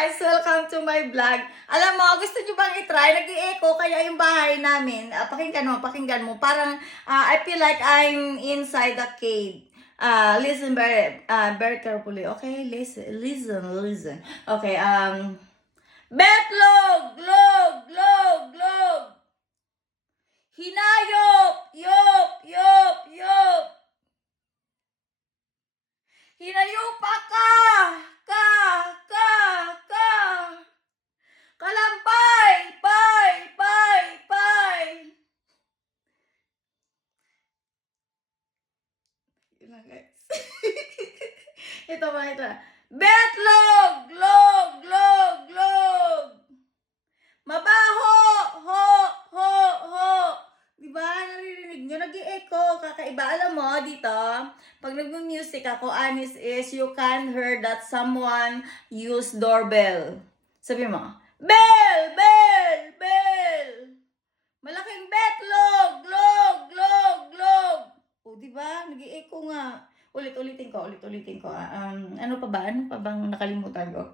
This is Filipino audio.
guys! Welcome to my vlog. Alam mo, gusto nyo bang i-try? Nag-i-echo kaya yung bahay namin. Pakinggan mo. Parang I feel like I'm inside the cave. Listen very carefully. Okay? Listen. Okay, betlog! Log! Hinayop! Yop! Hinayupa ka! Ka! Kalampay! Pay! Yun lang, guys. Ito. Betlog! Log! Mabaho! Ho! Diba? Naririnig nyo? Nag-i-echo. Kakaiba. Alam mo, dito, pag nag-music ako, honest is, you can hear that someone use doorbell. Sabi mo, bell! Malaking betlog! Log! O, diba? Nag-i-echo nga. Ulitin ko. Ano pa bang nakalimutan ko?